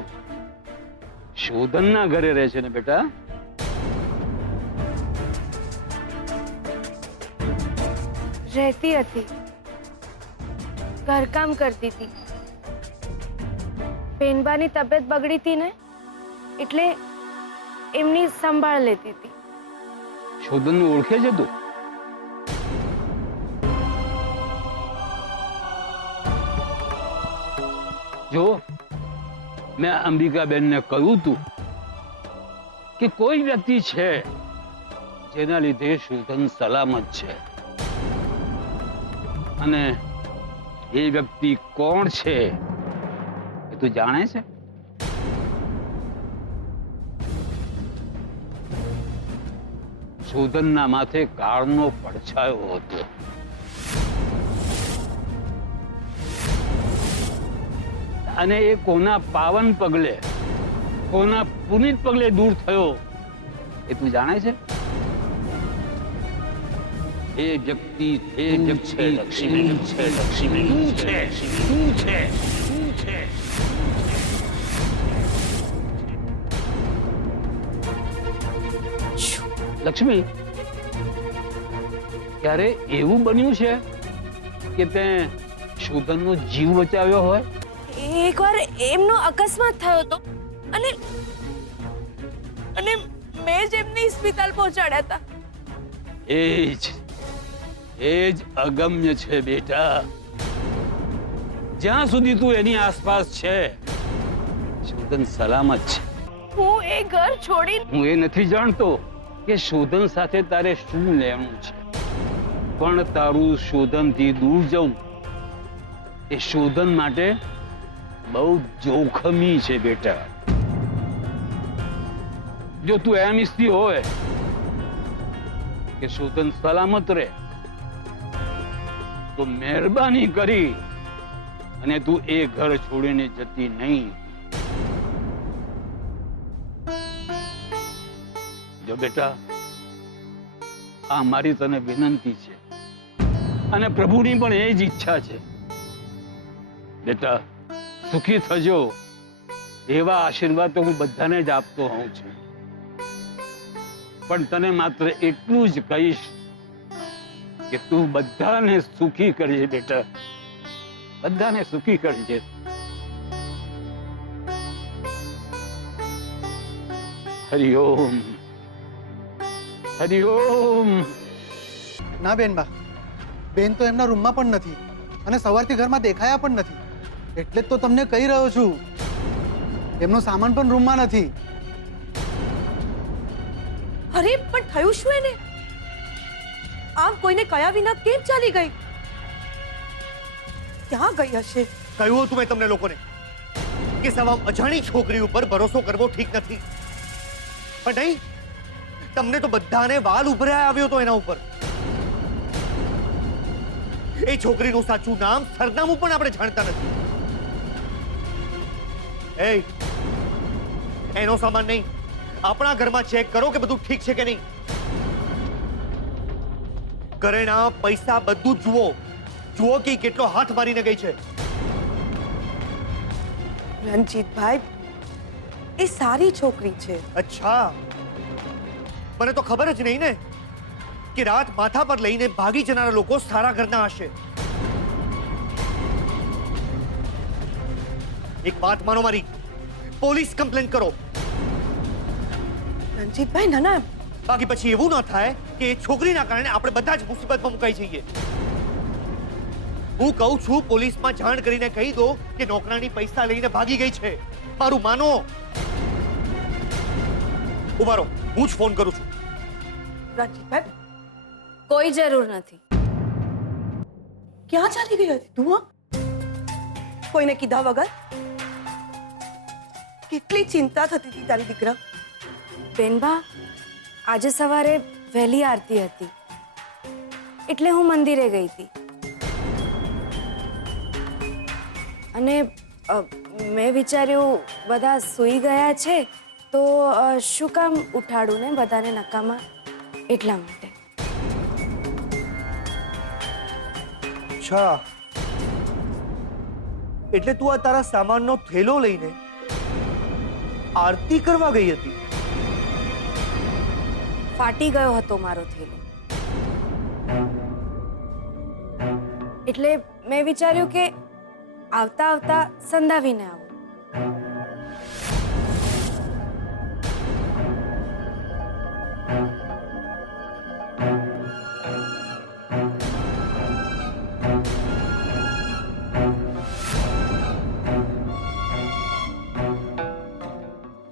શોધનના ઘરે રહે છે ને બેટા? રહેતી હતી, ઘરકામ કરતી હતી. બેનબાની તબિયત બગડી હતી ને એટલે એમની સંભાળ લેતી હતી. શોધનને ઓળખે છે તું? જો મેં અંબિકાબેનને કહ્યું તું કે કોઈ વ્યક્તિ છે જેના લીધે શોધન સલામત છે, અને એ વ્યક્તિ કોણ છે એ તું જાણે છે? શોધનના માથે કાળનો પડછાયો હતો. અને એ કોના પાવન પગલે, કોના પુનિત પગલે દૂર થયો એ તું જાણે છે? એ વ્યક્તિ લક્ષ્મી છે. લક્ષ્મી તું છે, તું છે, તું છે. લક્ષ્મી, ક્યારે એવું બન્યું છે કે તે શોધનનો જીવ બચાવ્યો હોય? એકવાર એમનો અકસ્માત થયો હતો અને મેં જ એમને હોસ્પિટલ પહોંચાડ્યા હતા. એ જ અગમ્ય છે બેટા. જ્યાં સુધી તું એની આસપાસ છે, શોધન સલામત છે. હું એ ઘર છોડી, હું એ નથી જાણતો કે શોધન સાથે તારે શું લેવાનું છે, પણ તારું શોધનથી દૂર જવું એ શોધન માટે બહુ જોખમી છે બેટા. જો તું એમ ઈચ્છતી હોય કે શોધન સલામત રહે તો મહેરબાની કરી અને તું એ ઘર છોડીને જતી નહીં. જો બેટા, આ મારી તને વિનંતી છે અને પ્રભુની પણ એ જ ઈચ્છા છે. બેટા, સુખી થજો એવા આશીર્વાદ તો હું બધાને જ આપતો હોઉં છું, પણ તને માત્ર એટલું જ કહીશ કે તું બધાને સુખી કરજે બેટા, બધાને સુખી કરજે. હરિઓમ હરિઓમ. ના બેનબા, બેન તો એમના રૂમમાં પણ નથી અને સવારથી ઘરમાં દેખાયા પણ નથી. એટલે જ તો તમને કહી રહ્યો છું, એમનો સામાન પણ રૂમમાં નથી. અરે પણ થયું શું એને? આમ કોઈને કયા વિના કેમ ચાલી ગઈ? ક્યાં ગઈ હશે? કહ્યું હતું મેં તમને લોકોને કે સવા અજાણી છોકરી ઉપર ભરોસો કરવો ઠીક નથી, પણ નહીં, તમને તો બધાને વાલ ઉભરાય આવ્યો હતો એના ઉપર. એ છોકરીનું સાચું નામ, સરનામું પણ આપણે જાણતા નથી. એનો સામાન નહીં, આપણા ઘરમાં ચેક કરો કે બધું ઠીક છે કે નહીં. ઘરેણા પૈસા બધું જ જુઓ, જુઓ કે કેટલો હાથ મારીને ગઈ છે. રણજીતભાઈ, એ સારી છોકરી છે. અચ્છા, મને તો ખબર જ નહીં ને કે રાત માથા પર લઈને ભાગી જનારા લોકો સારા ઘરના હશે. એક વાત માનો મારી, પોલીસ કમ્પ્લેન કરો. રણજીતભાઈ, ના ના, બાકી પછી એવું ના થાય કે એ છોકરીના કારણે આપણે બધા જ મુસીબતમાં મુકાઈ જઈએ. હું કહું છું, પોલીસમાં જાણ કરીને કહી દો કે નોકરાણી પૈસા લઈને ભાગી ગઈ છે. મારું માનો. ઉભા રહો, હું જ ફોન કરું છું. રણજીતભાઈ, કોઈ જરૂર નથી. ક્યાં ચાલી ગઈ હતી તું? કોઈને કીધા વગર? કેટલી ચિંતા થતી હતી તારી દીકરા. બેનબા, આજે સવારે વહેલી આરતી હતી એટલે હું મંદિરે ગઈ હતી અને મેં વિચાર્યું બધા સૂઈ ગયા છે તો શું કામ ઉઠાડું ને બધાને નકામા, એટલા માટે. અચ્છા, એટલે તું આ તારા સામાનનો થેલો લઈને આરતી કરવા ગઈ હતી? ફાટી ગયો હતો મારો થેલો એટલે મેં વિચાર્યું કે આવતા આવતા સંધાવીને આવું.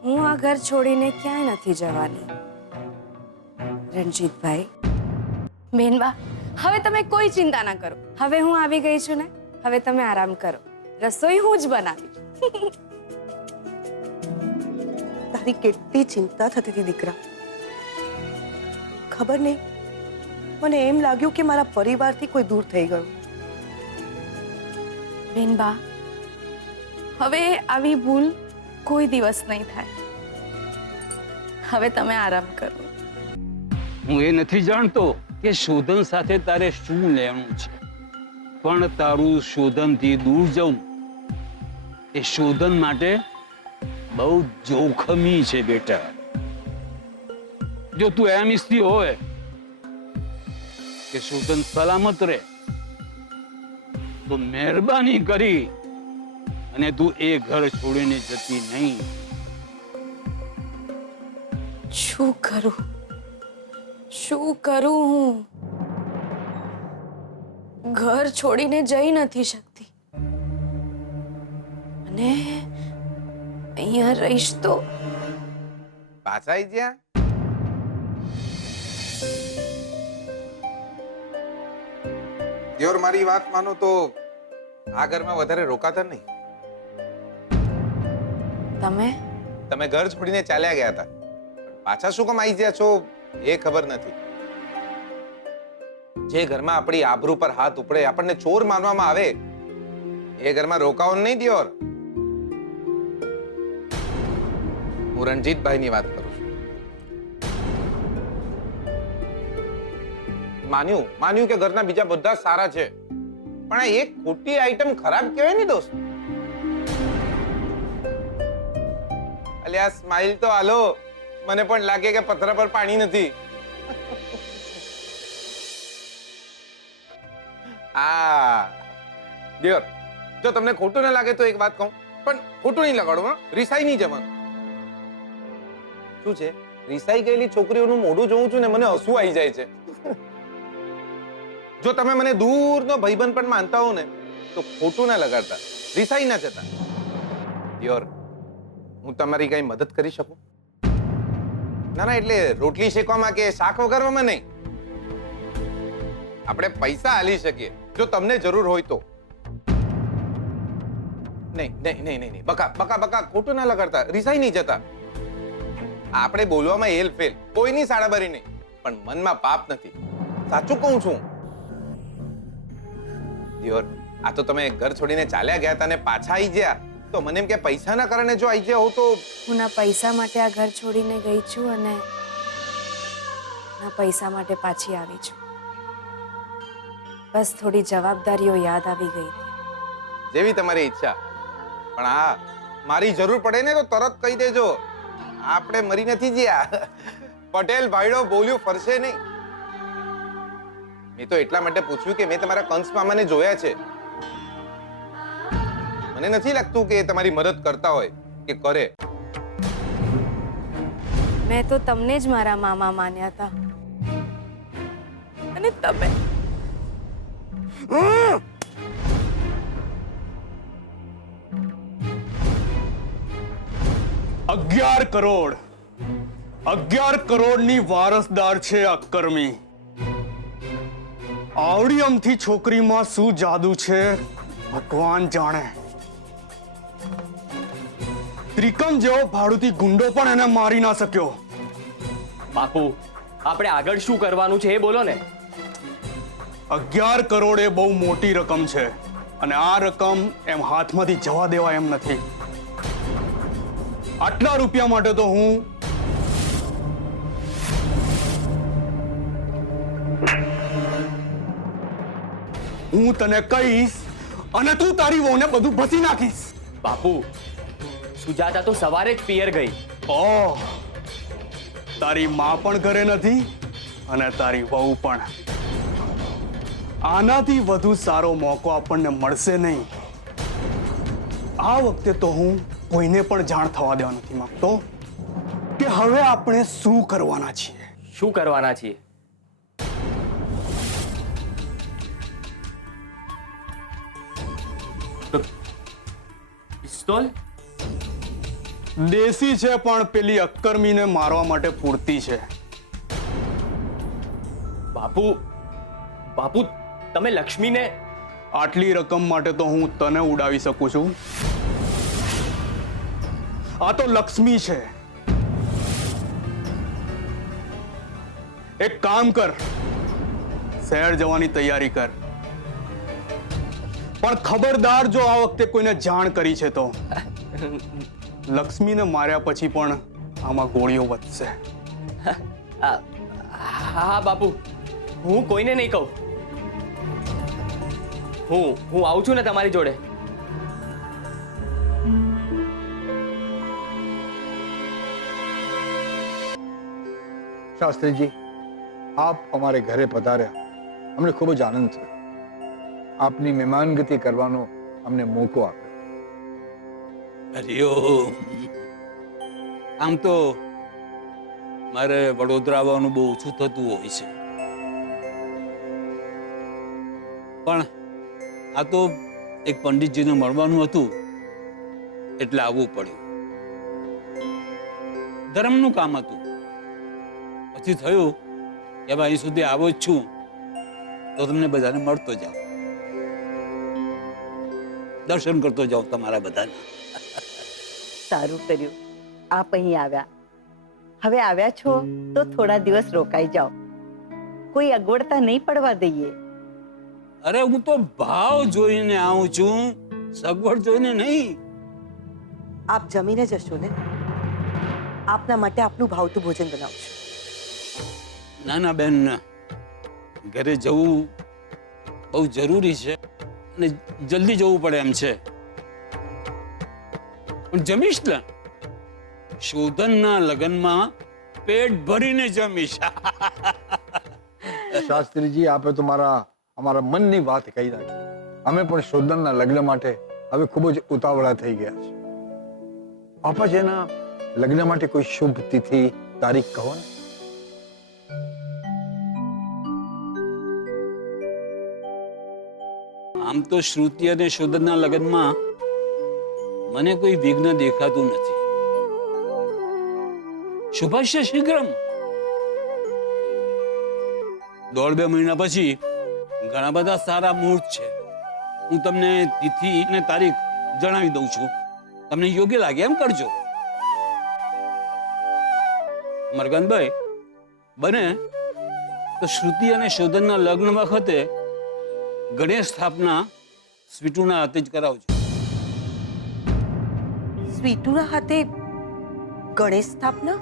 હું આ ઘર છોડીને ક્યાંય નથી જવાની. રણજીતભાઈ, બેનબા, હવે તમે કોઈ ચિંતા ના કરો. હવે હું આવી ગઈ છું ને, હવે તમે આરામ કરો. રસોઈ હું જ બનાવીશ. તારી કેટલી ચિંતા થતી હતી દીકરા. ખબર નહીં, મને એમ લાગ્યું કે મારા પરિવારથી કોઈ દૂર થઈ ગયું. બેનબા, હવે આવી ભૂલ કોઈ દિવસ નહીં થાય. હવે તમે આરામ કરો. હું એ નથી જાણતો કે શોધન સાથે તારે શું લેવાનું છે, પણ તારું શોધનથી દૂર જવું એ શોધન માટે બહુ જોખમી છે બેટા. જો તું એમ ઈચ્છતી હોય કે શોધન સલામત રહે તો મહેરબાની કરી અને તું એ ઘર છોડીને જતી નહીં. શું કરું, શું કરું? હું ઘર છોડીને જઈ નથી શકતી અને અહીંયા રહીશ તો પાછા આવી ગયા? દિયોર, મારી વાત માનો તો આ ઘરમાં વધારે રોકાતા નહીં. તમે ઘર છોડીને ચાલ્યા ગયા હતા, પાછા શું કામ આવી ગયા છો એ ખબર નથી. જે ઘરમાં આપણી આબરૂ પર હાથ ઉપડે, આપણને ચોર માનવામાં આવે, એ ઘરમાં રોકાવો નહીં દિયોર. હું રણજીતભાઈની વાત કરું છું. માન્યું કે ઘરના બીજા બધા સારા છે, પણ આ એક ખોટી આઈટમ ખરાબ કહેવાય ને દોસ્ત. અલ્યા સ્માઈલ તો હાલો, મને પણ લાગે કે પથરા પર પાણી નથી. દિયોર, જો તમને ખોટું ના લાગે તો એક વાત કહું, પણ ખોટું નહીં લગાડવું, રિસાઈ નહીં જવાનું. શું છે, રિસાઈ ગયેલી છોકરીઓનું મોઢું જોઉં છું ને મને હસવું આવી જાય છે. જો તમે મને દૂરનો ભાઈબંધ પણ માનતા હો ને તો ખોટું ના લગાડતા, રિસાઈ ના જતા. દિયોર, હું તમારી કઈ મદદ કરી શકું? ના ના, એટલે રોટલી શેકવામાં કે શાક વઘારવામાં નહીં. આપણે પૈસા આલી શકીએ જો તમને જરૂર હોય તો. નહીં નહીં નહીં નહીં, બકા બકા બકા ખોટું ના લગાડતા, રિસાઈ નહીં જતા. આપણે બોલવામાં હેલ ફેલ, કોઈની સાડાબારી નહીં, પણ મનમાં પાપ નથી. સાચું કહું છું. દિયોર, આ તો તમે ઘર છોડીને ચાલ્યા ગયા હતા ને પાછા આવી ગયા, તો મને એમ કે પૈસાના કારણે જો આવી ગયા હો તો. હું ના પૈસા માટે આ ઘર છોડીને ગઈ છું અને ના પૈસા માટે પાછી આવી છું. બસ થોડી જવાબદારીઓ યાદ આવી ગઈ હતી. જેવી તમારી ઈચ્છા, પણ હા, મારી જરૂર પડે ને તો તરત કહી દેજો. આપણે મરી નથી ગયા. પટેલ ભાઈડો બોલ્યું ફરશે નહીં. મેં તો એટલા માટે પૂછ્યું કે મેં તમારા કંસ મામાને જોયા છે. મને નથી લાગતું કે એ તમારી મદદ કરતા હોય કે કરે. મેં તો તમને જ મારા મામા માન્યા હતા અને તમે 11 કરોડની વારસદાર છે અક્કર્મી. આવડી અમથી છોકરીમાં શું જાદુ છે ભગવાન જાણે. ત્રિકમ જેવો ભાડુતી ગુંડો પણ એને મારી ના શક્યો. બાપુ, આપણે આગળ શું કરવાનું છે એ બોલો ને. 11 કરોડ એ બહુ મોટી રકમ છે અને આ રકમ એમ હાથમાંથી જવા દેવા એમ નથી. આટલા રૂપિયા માટે તો હું તને કહીશ અને તું તારી વહુને બધું ભસી નાખીશ. બાપુ, સુજાતા તો સવારે જ પિયર ગઈ. ઓહ, તારી માં પણ ઘરે નથી અને તારી વહુ પણ. આનાથી વધુ સારો મોકો આપણને મળશે નહીં. આ વખતે તો હું કોઈને પણ જાણ થવા દેવા નથી માંગતો કે હવે આપણે શું કરવાના છીએ. શું કરવાના છીએ? પિસ્તોલ? દેશી છે પણ પેલી અક્કર્મીને મારવા માટે પૂરતી છે. બાપુ, બાપુ, તમે લક્ષ્મીને. આટલી રકમ માટે તો હું તને ઉડાવી શકું છું. આ તો લક્ષ્મી છે. એક કામ કર, શહેર જવાની તૈયારી કર, પણ ખબરદાર જો આ વખતે કોઈને જાણ કરી છે તો લક્ષ્મીને માર્યા પછી પણ આમાં ગોળીઓ વધશે. હા બાપુ, હું કોઈને નહીં કહું. હું આવું છું ને તમારી જોડે. શાસ્ત્રીજી, આપ અમારે ઘરે પધાર્યા, અમને ખૂબ જ આનંદ થયો. આપની મહેમાનગતિ કરવાનો અમને મોકો આપ્યો. હરિઓમ. આમ તો મારે વડોદરા આવવાનું બહુ ઓછું થતું હોય છે, પણ આ તો એક પંડિતજીને મળવાનું હતું એટલે આવવું પડ્યું. ધર્મનું કામ હતું. પછી થયું કે હવે અહીં સુધી આવો જ છું તો તમને બધાને મળતો જાઓ, દર્શન કરતો જાઓ તમારા બધાને. સારું કર્યું આપ અહીં આવ્યા. હવે આવ્યા છો તો થોડા દિવસ રોકાઈ જાઓ, કોઈ અગવડતા નહીં પડવા દઈએ. અરે હું તો ભાવ જોઈને આવું છું, સગવડ જોઈને નહીં. આપ જમીને જશો ને? આપના માટે આપનું ભાવતું ભોજન બનાવશું. નાના બેન, ઘરે જવું બહુ જરૂરી છે અને જલ્દી જવું પડે એમ છે. પણ જમીશ ને, શોધનના લગ્નમાં પેટ ભરીને જમીશ. શાસ્ત્રીજી, આપે તો અમારા મનની વાત કહી નાખી. અમે પણ શોધનના લગ્ન માટે હવે ખૂબ જ ઉતાવળા થઈ ગયા છે. આપા જેના લગ્ન માટે કોઈ શુભ તિથિ તારીખ કહો ને. આમ તો શ્રુતિ અને શોધનના લગ્નમાં મને કોઈ વિઘ્ન દેખાતું નથી. શુભાશ્ય શીઘ્રમ. 1.5-2 મહિના પછી ઘણા બધા સારા મુહૂર્ત છે. હું તમને તિથિ અને તારીખ જણાવી દઉં છું. તમને યોગ્ય લાગે એમ કરજો. મરગનભાઈ, બને તો શ્રુતિ અને શોધનના લગ્ન વખતે ગણેશ સ્થાપના સ્વીટુના હાથે જ કરાવજો. સ્વીટુના હાથે ગણેશ સ્થાપના?